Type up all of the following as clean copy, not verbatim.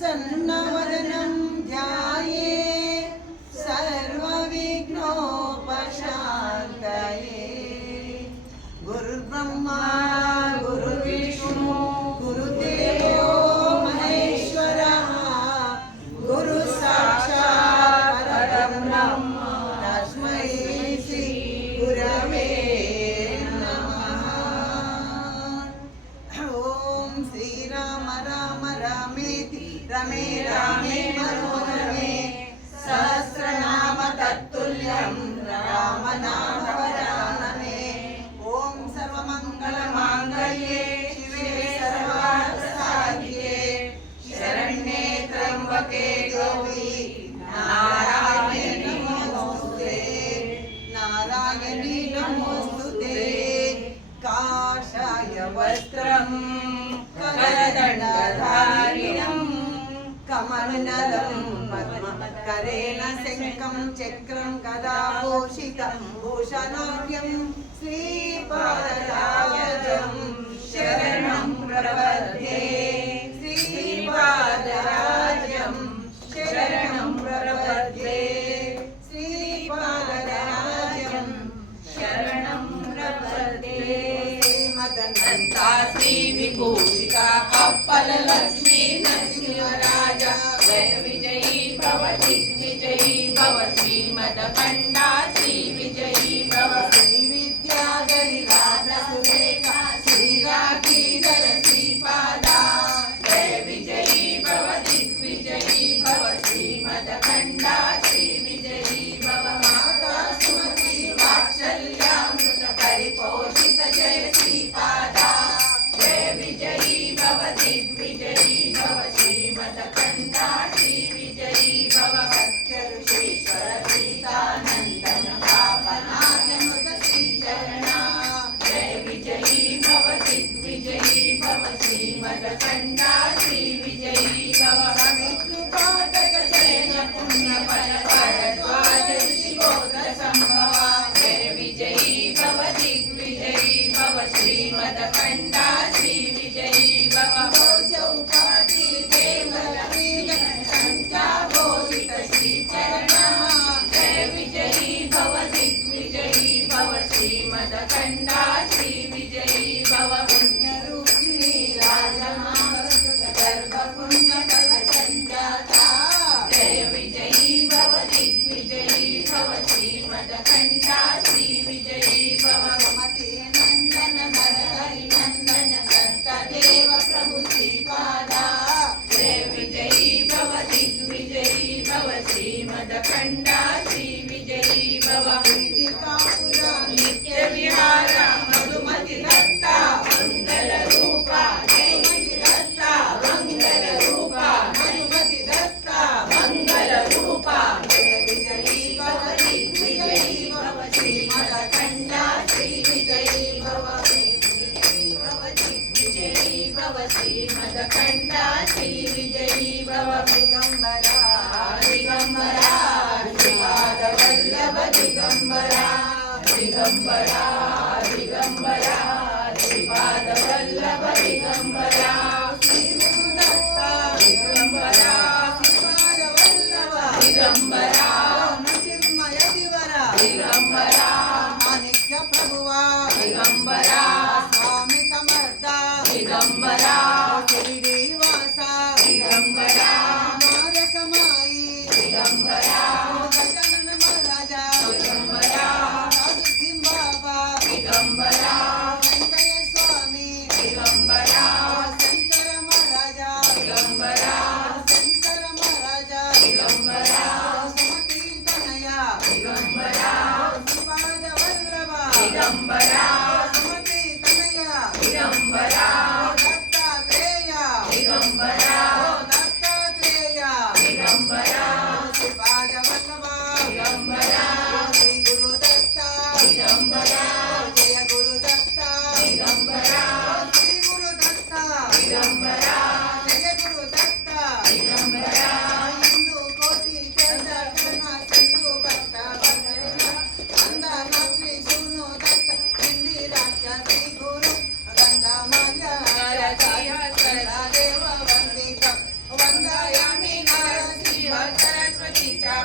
प्रसन्नवदनं ध्याये सर्वविघ्नोपशान्तये। गुरुर्ब्रह्मा गुरुर्विष्णु गुरुदेवो महेश्वरः गुरुसाक्षात् परब्रह्म तस्मै श्री गुरवे नमः। ओम श्रीराम राम रामेति रमे रामे मनोरमे सहस्रनाम तत्तुल्यं रामनाम वरानने। ओम सर्वमंगलमांगल्ये शिवे सर्वार्थसाधिके शरण्ये त्र्यंबके गौरी नारायणी नमोस्तुते नारायणी नमोस्तुते। काषाय वस्त्रं करदण्डधारिणं कमण्डलं पद्मकरेण शङ्खं चक्रं गदाभूषितं भूषणाढ्यं श्रीपादराजं शरणं प्रपद्ये। श्रीपादराजं शरणं प्रपद्ये। श्रीपादराजं शरणं प्रपद्ये। मदनन्ता श्री विभूषिता अप्पललक्ष्मी नरसिंहराजा जय विजयी भव दिग्विजयी भव श्रीमदखण्डा श्री विजयी भव। श्री विद्याधरी राजसुरेखा श्रीराखीधर श्रीपादा जय विजयी भव दिग्विजयी भव श्रीमदखण्डा श्री विजयी भव। माता सुमति वात्सल्यामृत परिपोषित जय श्रीपादा जय विजयी भव दिग्विजयी भव श्रीमदखण्डा श्री विजयी भव। सत्य ऋषीश्वर सीतानन्दन पावनायमृत श्रीचरणा जय विजयी भव दिग्विजयी भव श्रीमदखण्डा श्री विजयी भव। पाठक जैन पुण्य फल भरद्वाज ऋषिगोत्र संभवा जय विजयी भव दिग्विजयी भव श्रीमदखण्डा श्री विजयी भव। चौपाती देव संख्या बोधित श्रीचरणा जय विजयी भव दिग्विजयी भव श्रीमदखण्डा श्री विजयी भव। पुण्यरूपिणी राजमामृत गर्भ पुण्य फल संजाता जय विजयी भव दिग्विजयी भव श्रीमदखण्डा श्री विजयी भव। मते नंदन नरहरि नंदन कर्तदेव प्रभु श्रीपादा जय विजयी भव दिग्विजयी भव श्रीमदखण्डा श्री विजयी भव। कीर्तिकापुरा नित्य विहारा मधुमति दत्ता मंगल रूपा मधुमति दत्ता मंगल रूपा मधुमति दत्ता मंगल रूपा जय विजयी भव दिग्विजयी भव श्रीमदखण्डा श्री विजयी भव। भव दिग्विजयी भव श्रीमदखण्डा श्री विजयी भव। दिगंबरा दिगंबरा श्रीपादवल्लभ दिगंबरा दिगंबरा दिगंबरा श्रीपादवल्लभ दिगंबरा। श्री गुरुदत्ता दिगंबरा श्रीपादवल्लभ दिगंबरा। नृसिंहमय दिवरा दिगंबरा। माणिक्य प्रभुवा दिगंबरा। स्वामी समर्था दिगंबरा। शिरडीवासा दिगंबरा। मारकमाई दिगंबरा। गजानन महाराजा दिगंबरा। साधुद्दीन बाबा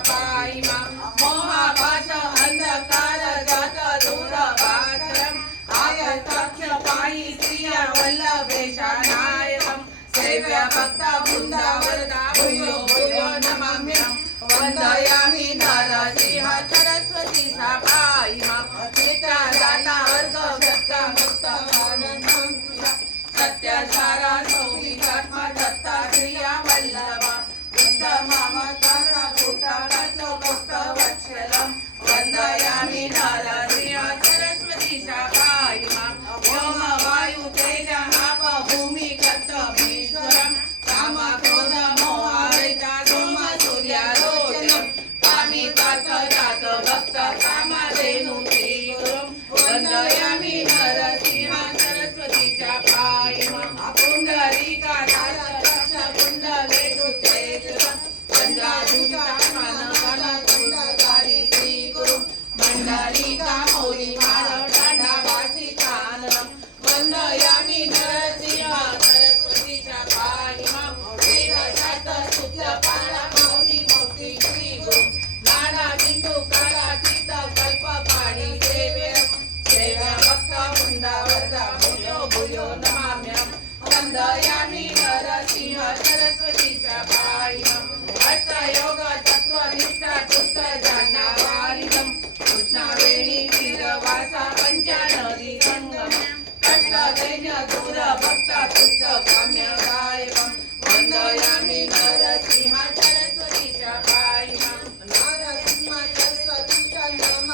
पायी मा मोहापाश अंधकार जात दूर भास्करम आयताक्ष पायी श्रिया वल्लभेशा नायकम सेव्य भक्त वृंदावरदा भूयो भूयो नमाम्यहं वंदयामि नरसिंह सरस्वती पायी मा नित्या दाता वर्ग भक्त मुक्त आनंदं सत्य सारा सौमितात्मा दत्ता श्रिया वल्लभा उत्तमावतारा भूताकाच भक्त वत्सलं वंदयामि नरसिंह सरस्वती पायी मा व्योम वायु तेज आप भूमि कर्तमेश्वरं काम क्रोध मोह रहिता सोम सूर्यालोचनं कामितार्थ जात भक्त कामधेनु श्रीगुरुं वंदयामि नरसिंह सरस्वती पायी मा पुंडरीकानाथ दक्ष कुंडलेषु तेजसं चन्द्रादूतात्मनगणकुण्डधारी श्रीगुरुं मण्डलिका मौलिमालं दण्डवासी काननं वन्दयामि नरसिंह सरस्वती पायी मा वेदशास्त्रशुद्धपाणमौलि मौक्ति श्रीगुरुं नानाबिन्दुकालातीत कल्पपाणि सेव्यं सेव्य भक्त वृन्दावरदा भूयो भूयो नमाम्यहं वन्दयामि नरसिंह सरस्वती पायी मा अष्टयोग तत्त्वनिष्ठ तुष्ट जानवारिदं कृष्णवेणी वीरवासा पञ्चनदी संगमं कष्टदैन्य दूर भक्त तुष्ट काम्यदायकं वन्दयामि नरसिंह सरस्वती पायी मा नरसिंह सरस्वती नाम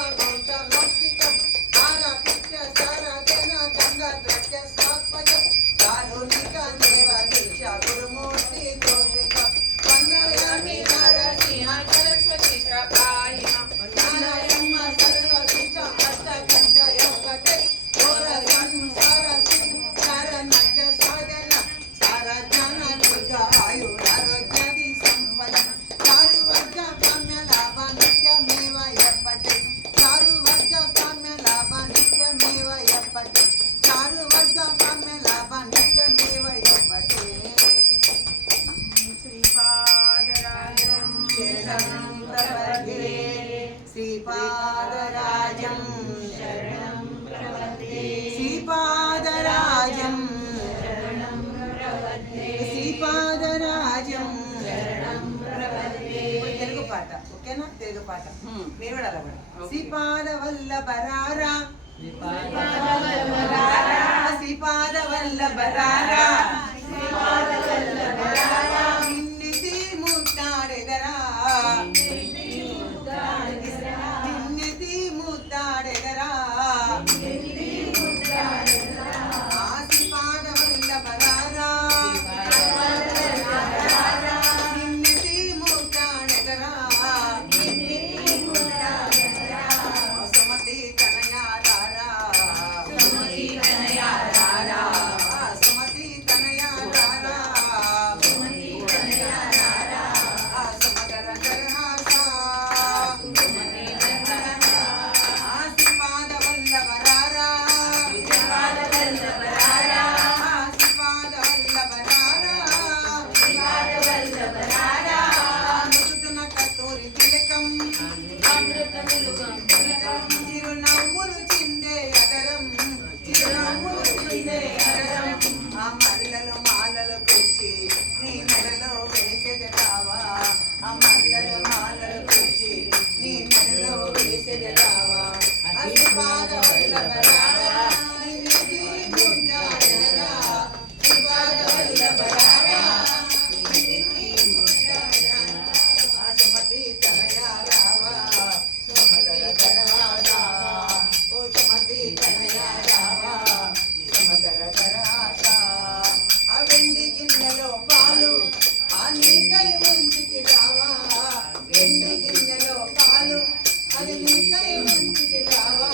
भक्तिकं नारपित्य सारदेन गंगाद्रक्य स्वात्मजं कारुणिक देव दीक्षा गुरुमूर्ति दोषिक वन्दयामि नरसिंह सरस्वती पायी मा नरसिंह सरस्वती अष्टकंच योगते घोर संसार सिंधु शरणज्ञ साधन सार ज्ञान निग आयुरारोग्यादि संपन्न चारुवर्ग काम्य लाभ नित्यमेव यपटे चारुवर्ग काम्य लाभ नित्यमेव यपटे चारुवर्ग काम्य लाभ नित्यमेव यपटे श्रीपादराजं शरणं प्रपद्ये श्रीपादराजं शरणं प्रपद्ये श्रीपादराजं शरणं प्रपद्ये श्रीपादराजं शरणं प्रपद्ये తెలుగు పాట ఓకేనా తెలుగు పాట మీరు కూడా అలా శ్రీపాద వల్లభరారా శ్రీపాద వల్లభరారా నిన్నితి ముద్దాడెదరా నిన్నితి ముద్దాడెదరా శ్రీపాద వల్లభరారా నిన్నితి ముద్దాడెదరా సుమతి తనయారారా సుమతి తనయారారా సుమతి తనయారారా సుమతి తనయారారా సమగర జరహాసా సుమతి తనయారారా శ్రీపాద వల్లభరారా శ్రీపాద వల్లభరారా శ్రీపాద వల్లభరారా శ్రీపాద వల్లభరారా అమృతన కస్తూరి తిలకం అమృత తిలకం చిరునవ్వులు చిందే అదరం చిరునవ్వులు చిందే అదరం ఆ మల్లలు మాలలు పెంచి నీ మెడలో వేసేదరావా ఆ మల్లలు మాలలు పెంచి నీ మెడలో వేసేదరావా శ్రీపాద వల్లభరారా నిన్నితి ముద్దాడెదరా శ్రీపాద వల్లభరారా నిన్నితి ముద్దాడెదరా సుమతి తనయారావా సుమగర ధరహాసా ఓ సుమతి తనయారావా సుమగర ధరహాసా ఆ వెండి గిన్నెలో పాలు ఆ నీకై ఉంచికి రావా వెండి గిన్నెలో పాలు అది నీకై ఉంచికి రావా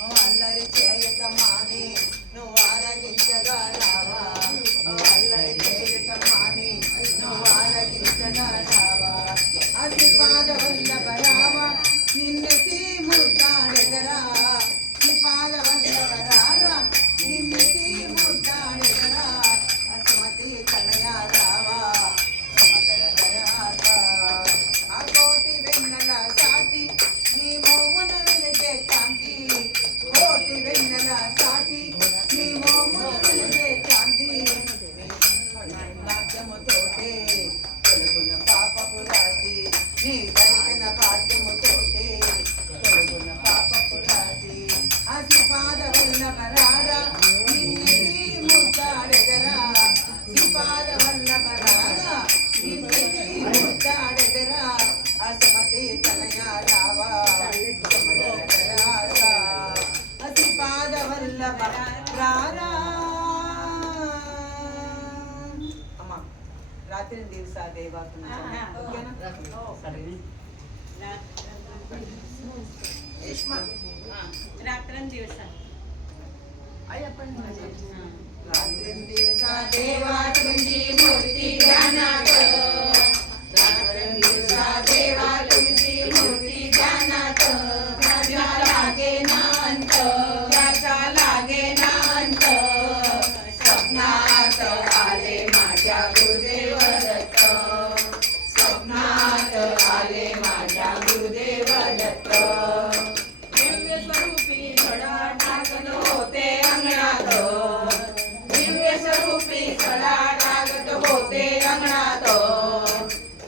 ఓ అల్లరి చేయక మాని నువ్వు ఆరగించగా రావా ఓ అల్లరి చేయక మాని నువ్వు ఆరగించగా రావా శ్రీపాద వల్లభరావా నిన్నెతి ముద్దాడెదరా శ్రీపాద వల్లభరారా నిన్నెతి ముద్దాడెదరా సుమతి తనయారావా సమగర ధరహాసా ఆ కోటి देवा तुमचा ओके ना रेश्मा रात्रंदिवसा आई आपण रात्रंदिवसा देवा तुमची मूर्ती ध्यानात रात्रंदिवसा देवा तुमची मूर्ती ध्यानात त्याचा लागे ना अंत त्याचा लागे ना अंत स्वप्नात आले माझ्या गुरुदेव दत्त स्वप्नात आले माझ्या गुरुदेव दत्त दिव्य स्वरूपी घडा टाकत होते अंगणात दिव्य स्वरूपी घडा टाकत होते अंगणात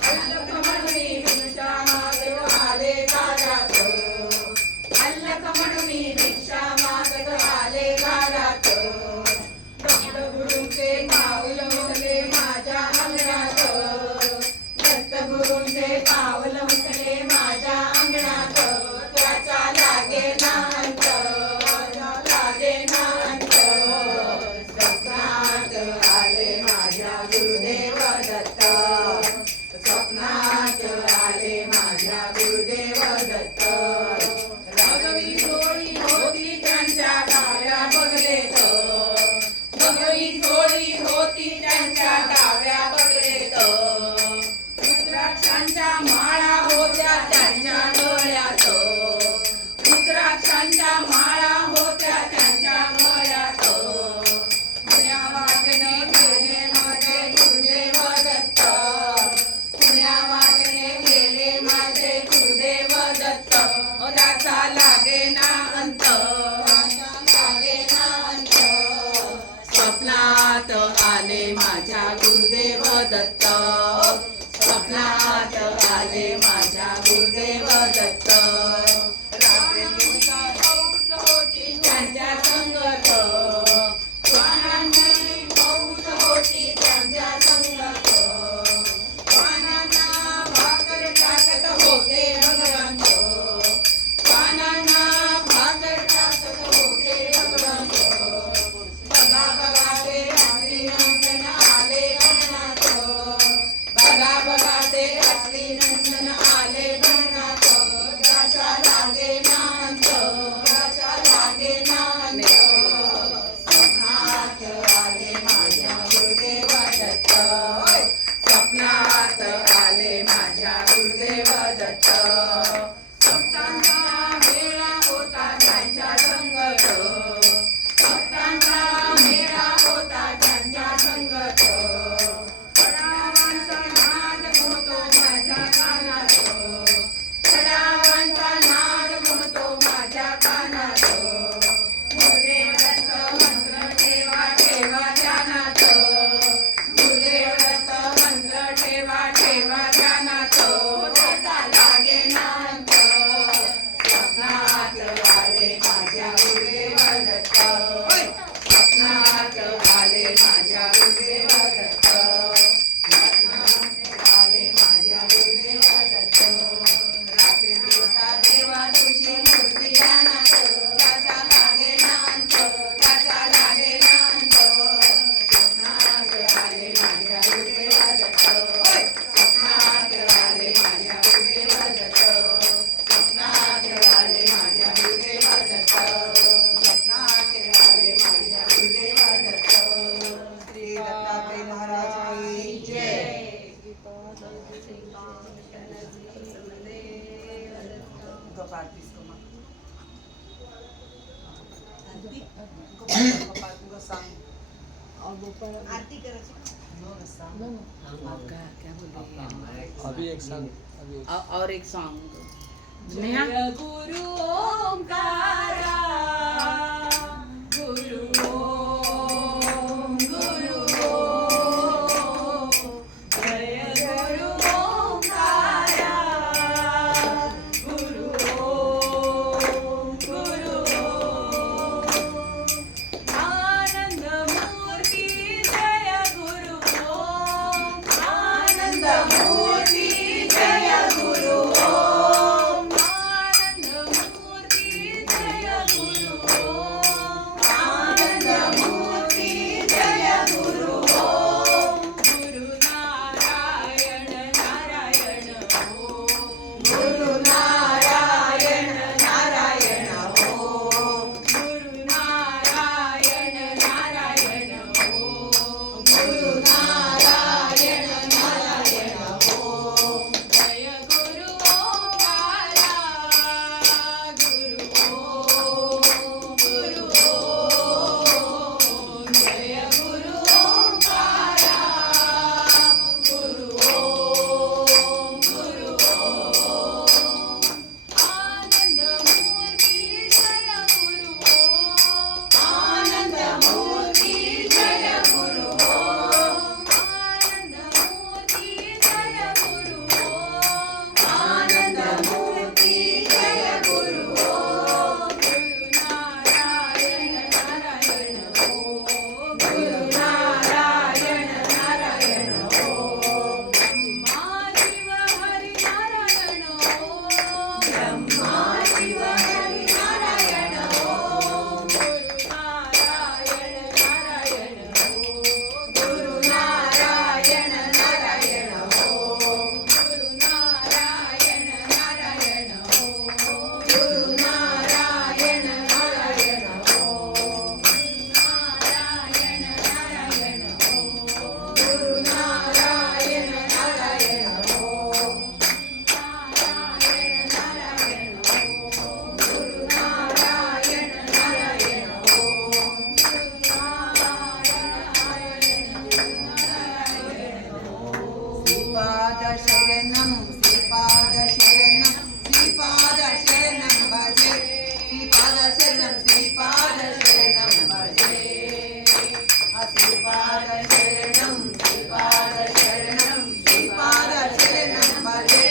अल्लखमणवी भिक्षा मागत आले घरात अल्लखमणवी भिक्षा मागत आले घरात दत्त गुरूंचे पाऊल उठले माझ्या अंगणात दत्त गुरूंचे पाऊल उठले माझ्या अंगणात त्याचा लागे ना अंत लागे ना अंत स्वप्नात आले माझ्या गुरुदेव दत्त स्वप्नात आले माझ्या गुरुदेव दत्त भगवी जोडी होती त्यांच्या डाव्या बगलेत भगवी जोडी होती त्यांच्या डाव्या बगलेत रुद्राक्षांच्या माळा होत्या त्यांच्या गळ्यात रुद्राक्षांच्या माळा होत्या त्यांच्या गळ्यात पुण्या वाटणे गेले माझे गुरुदेव दत्त पुण्या वाटणे गेले माझे गुरुदेव दत्त त्याचा लागे ना अंत त्याचा लागे ना अंत स्वप्नात आले माझ्या गुरुदेव दत्त स्वप्नात आले माझ्या गुरुदेव दत्त रात्रंदिवसा फौज होती त्यांच्या संगत स्वानांची फौज होती त्यांच्या संगत स्वानांना भाकर टाकत होते भगवंत स्वानांना भाकर टाकत होते भगवंत बघा बघा ते हसली नंदन आले अंगणात बघा बघा ते हसली नंदन आले अंगणात त्याचा लागे ना अंत त्याचा लागे ना अंत स्वप्नात आले माझ्या गुरुदेव दत्त स्वप्नात आले माझ्या गुरुदेव दत्त भक्तांचा मेळा होता त्यांच्या संगत भक्तांचा मेळा होता त्यांच्या संगत खडावांचा नाद घुमतो माझ्या कानात खडावांचा नाद घुमतो माझ्या कानात गुरुदेव दत्त मंत्र ठेवा ठेवा ध्यानात गुरुदेव दत्त मंत्र ठेवा ठेवा ध्यानात त्याचा लागे ना अंत स्वप्नात आले माझ्या गुरुदेव दत्त स्वप्नात आले माझ्या गुरुदेव दत्त स्वप्नात आले माझ्या गुरुदेव दत्त रात्रंदिवसा देवा तुझी मूर्ती ध्यानात त्याचा लागे ना अंत त्याचा लागे ना अंत स्वप्नात आले माझ्या गुरुदेव दत्त स्वप्नात आले माझ्या गुरुदेव दत्त स्वप्नात आले माझ्या गुरुदेव दत्त स्वप्नात आले माझ्या गुरुदेव दत्त श्री दत्तात्रय महाराज की जय गोपाल इसको मां गोपाल तुमको सांग आरती करायची नो सांग आपका क्या बोल अभी एक संग और एक सॉन्ग जय गुरु ओंकारा गुरु ओम गुरु ओम जय गुरु ओंकारा गुरु ओम गुरु ओम आनंद मूर्ती जय गुरु ओम आनंद मूर्ती जय गुरु ओम आनंद मूर्ती जय श्रीपाद शरणं श्रीपाद शरणं भजे श्रीपाद शरणं श्रीपाद शरणं भजे श्रीपाद शरणं श्रीपाद शरणं श्रीपाद शरणं भजे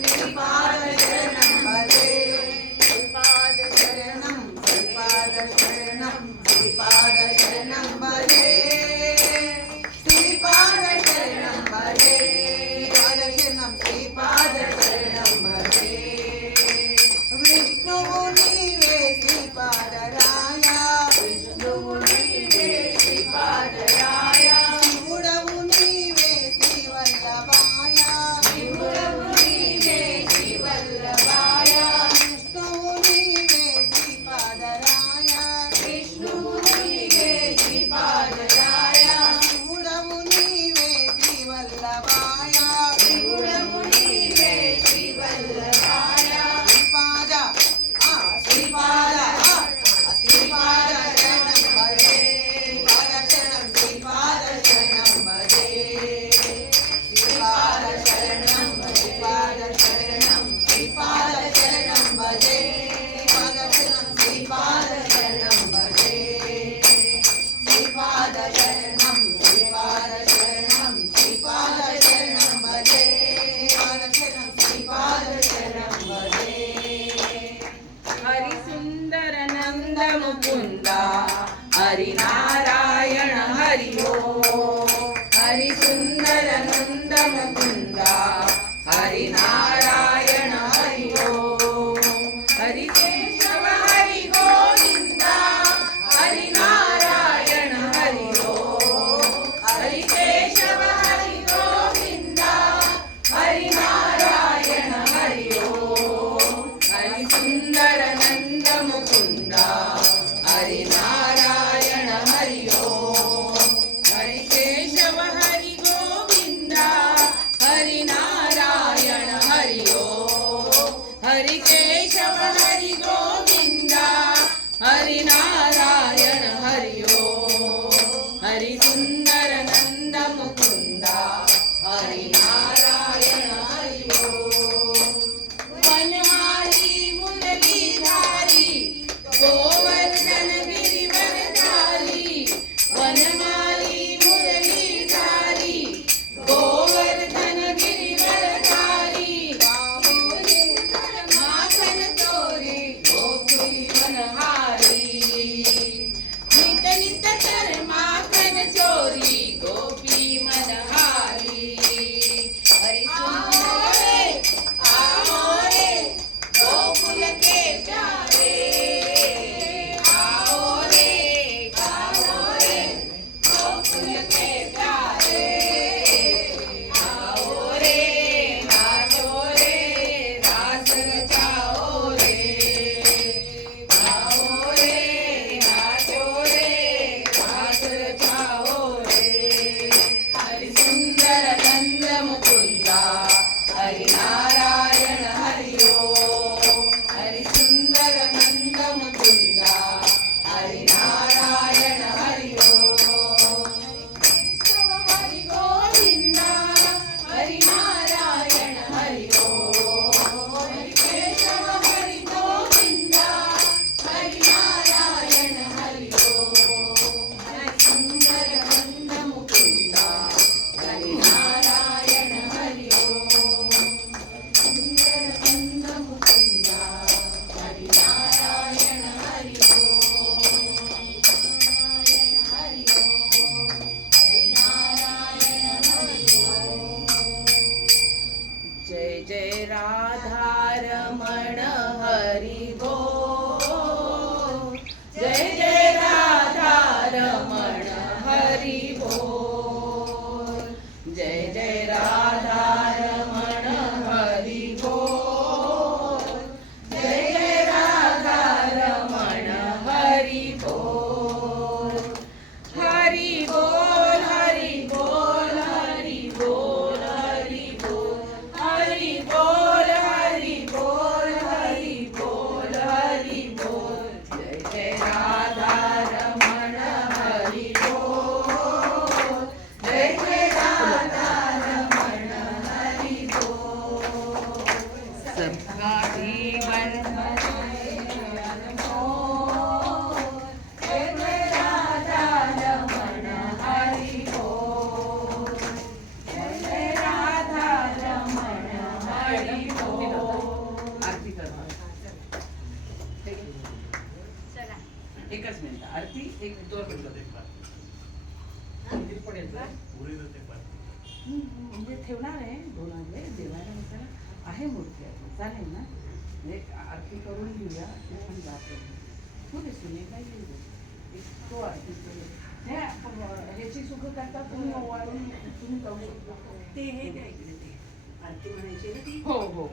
श्रीपाद शरणं भजे श्रीपाद शरणं श्रीपाद शरणं श्रीपाद शरणं भजे श्रीपाद शरणं भजे श्रीपाद शरणं भजे विष्णुवु नीवे श्रीपादराया विष्णुवु नीवे श्रीपादराया शिवुडवु नीवे श्रीवल्लभाया शिवुडवु नीवे श्रीवल्लभाया विष्णुवु नीवे श्रीपादराया विष्णुवु नीवे श्रीपादराया शिवुडवु नीवे श्रीवल्लभाया शिवुडवु नीवे श्रीवल्लभाया श्रीपाद श्रीपाद शरणं भजे श्रीपाद शरणं भजे श्रीपाद शरणं श्रीपाद शरणं श्रीपाद शरणं भजे श्रीपाद शरणं भजे श्रीपाद शरणं श्रीपाद शरणं श्रीपाद शरणं भजे श्रीपाद शरणं भजे हरि सुंदर नंद मुकुंदा हरि नारायण हरि ओम हरि सुंदर नंद मुकुंदा हरि नारायण हरि ओम हरि केशव हरि गोविंदा हरि नारायण हरि ओम हरि केशव हरि गोविंदा हरि नारायण हरि ओम हरि सुंदर नंद मुकुंदा हरि नारायण हरि ओम हरि केशव हरि गोविंदा हरि नारायण हरि ओम हरि केशव हरि गोविंदा हरि नारायण हरि ओम हरि सुंदर नंद मुकुंदा हरि नारायण हरि ओम वनमाली मुरलीधारी गोवर्धन गिरिवरधारी वनमाली मुरलीधारी गोवर्धन गिरिवरधारी माखन तोरे गोपी मनहारी नित नित कर माखन चोरी गोपी मनहारी हरि सुंदर आओ रे गोकुल के प्यारे आओ रे गोकुल के प्यारे आओ रे नाचो रे रास रचाओ रे आओ रे नाचो रे रास रचाओ रे हरि सुंदर नंद मुकुंदा हरि नारायण हरि ओम हरि सुंदर नंद मुकुंदा हरि नारायण हरि ओम हरि गोविंदा हरि नारायण हरि ओम हरि केशव हरि गोविंदा हरि नारायण हरि ओम हरि सुंदर नंद मुकुंदा हरि नारायण हरि ओम सुंदर नंद मुकुंदा हरि नारायण हरि ओम नारायण हरि ओम हरि नारायण हरि ओम जय जय राधा रमण हरि बोल जय जय राधा रमण हरि बोल जय जय राधा रमण हरि बोल जय जय राधा रमण हरि बोल हरि बोल हरि बोल हरि बोल हरि बोल हरि बोल हरि बोल हरि बोल दोन मिनिटं एक पाच. किती पडेल तुला? म्हणजे ठेवणार आहे 2 आंबे देवाला मसाला आहे मूर्ती आहे चालेल ना म्हणजे आरती करून घेऊया ते पण जातो कुठे सुने काय घेऊ एक तो आरती करू नाही आपण ह्याची सुख करता तुम्ही ओवाळून तुम्ही जाऊ शकता ते हे द्या इकडे ते आरती म्हणायची ना ती हो हो